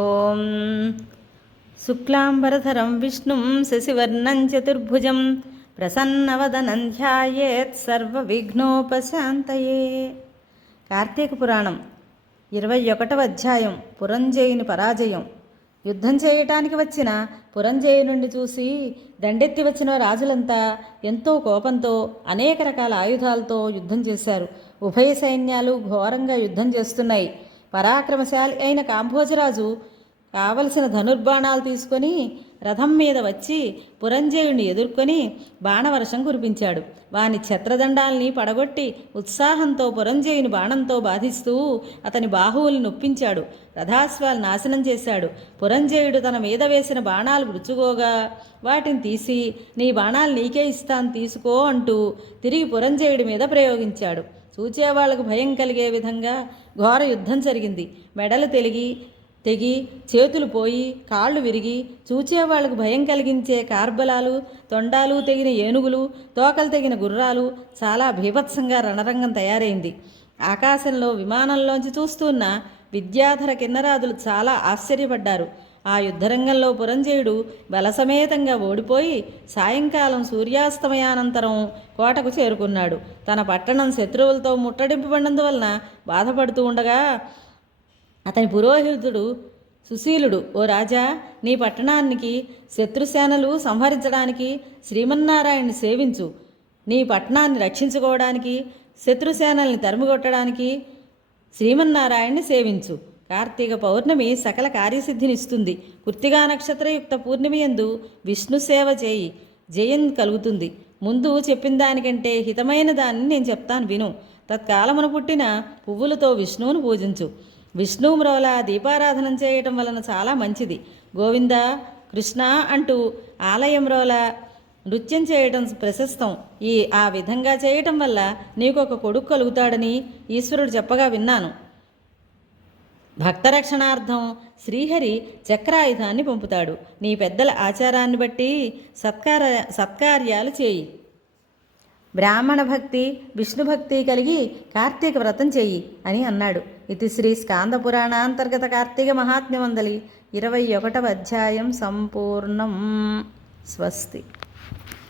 ఓం శుక్లాంబరధరం విష్ణుం శశివర్ణం చతుర్భుజం ప్రసన్నవదనం ధ్యాయేత్ సర్వవిఘ్నోపశాంతయే. కార్తీక పురాణం 21వ అధ్యాయం. పురంజయుని పరాజయం. యుద్ధం చేయటానికి వచ్చిన పురంజయునుండి చూసి దండెత్తి వచ్చిన రాజులంతా ఎంతో కోపంతో అనేక రకాల ఆయుధాలతో యుద్ధం చేశారు. ఉభయ సైన్యాలు ఘోరంగా యుద్ధం చేస్తున్నాయి. పరాక్రమశాలి అయిన కాంభోజరాజు కావలసిన ధనుర్బాణాలు తీసుకొని రథం మీద వచ్చి పురంజయుడిని ఎదుర్కొని బాణవర్షం కురిపించాడు. వాని ఛత్రదండాల్ని పడగొట్టి ఉత్సాహంతో పురంజయుని బాణంతో బాధిస్తూ అతని బాహువులు నొప్పించాడు. రథాశ్వాలు నాశనం చేశాడు. పురంజయుడు తన మీద వేసిన బాణాలు రుచుకోగా వాటిని తీసి, నీ బాణాలు నీకే ఇస్తాను తీసుకో అంటూ తిరిగి పురంజయుడి మీద ప్రయోగించాడు. చూచేవాళ్లకు భయం కలిగే విధంగా ఘోర యుద్ధం జరిగింది. మెడలు తెగి చేతులు పోయి కాళ్ళు విరిగి చూచేవాళ్లకు భయం కలిగించే కార్బలాలు, తొండాలు తెగిన ఏనుగులు, తోకలు తెగిన గుర్రాలు, చాలా భీభత్సంగా రణరంగం తయారైంది. ఆకాశంలో విమానంలోంచి చూస్తున్న విద్యాధర కిన్నరాదులు చాలా ఆశ్చర్యపడ్డారు. ఆ యుద్ధరంగంలో పురంజయుడు బలసమేతంగా ఓడిపోయి సాయంకాలం సూర్యాస్తమయానంతరం కోటకు చేరుకున్నాడు. తన పట్టణం శత్రువులతో ముట్టడింపబడినందువలన బాధపడుతూ ఉండగా అతని పురోహితుడు సుశీలుడు, ఓ రాజా, నీ పట్టణానికి శత్రుసేనలు సంహరించడానికి శ్రీమన్నారాయణ్ణి సేవించు. నీ పట్టణాన్ని రక్షించుకోవడానికి, శత్రుసేనల్ని తరిమికొట్టడానికి శ్రీమన్నారాయణ్ణి సేవించు. కార్తీక పౌర్ణమి సకల కార్యసిద్ధినిస్తుంది. కృత్తిగా నక్షత్రయుక్త పూర్ణిమ యందు విష్ణు సేవ చేయి, జయం కలుగుతుంది. ముందు చెప్పిన దానికంటే హితమైన దాన్ని నేను చెప్తాను విను. తత్కాలమున పుట్టిన పువ్వులతో విష్ణువును పూజించు. విష్ణుమ్రోల దీపారాధనం చేయటం వలన చాలా మంచిది. గోవింద, కృష్ణ అంటూ ఆలయంరోల నృత్యం చేయటం ప్రశస్తం. ఆ విధంగా చేయటం వల్ల నీకు ఒక కొడుకు కలుగుతాడని ఈశ్వరుడు చెప్పగా విన్నాను. భక్తరక్షణార్థం శ్రీహరి చక్రాయుధాన్ని పంపుతాడు. నీ పెద్దల ఆచారాన్ని బట్టి సత్కార్యాలు చేయి. బ్రాహ్మణ భక్తి, విష్ణు భక్తి కలిగి కార్తీక వ్రతం చెయ్యి అని అన్నాడు. ఇది శ్రీ స్కాంద పురాణాంతర్గత కార్తీక మహాత్మ్యమందలి 21వ అధ్యాయం సంపూర్ణం. స్వస్తి.